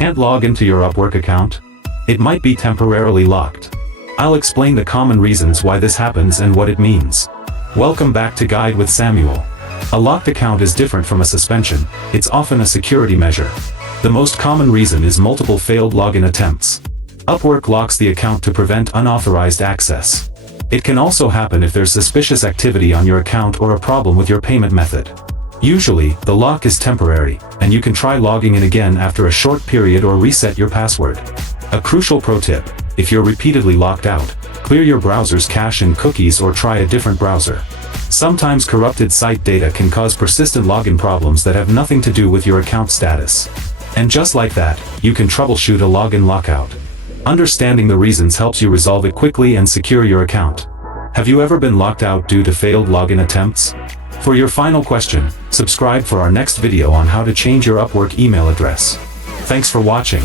Can't log into your Upwork account? It might be temporarily locked. I'll explain the common reasons why this happens and what it means. Welcome back to Guide with Samuel. A locked account is different from a suspension. It's often a security measure. The most common reason is multiple failed login attempts. Upwork locks the account to prevent unauthorized access. It can also happen if there's suspicious activity on your account or a problem with your payment method. Usually, the lock is temporary, and you can try logging in again after a short period or reset your password. A crucial pro tip: if you're repeatedly locked out, clear your browser's cache and cookies or try a different browser. Sometimes corrupted site data can cause persistent login problems that have nothing to do with your account status. And just like that, you can troubleshoot a login lockout. Understanding the reasons helps you resolve it quickly and secure your account. Have you ever been locked out due to failed login attempts? For your final question, subscribe for our next video on how to change your Upwork email address. Thanks for watching.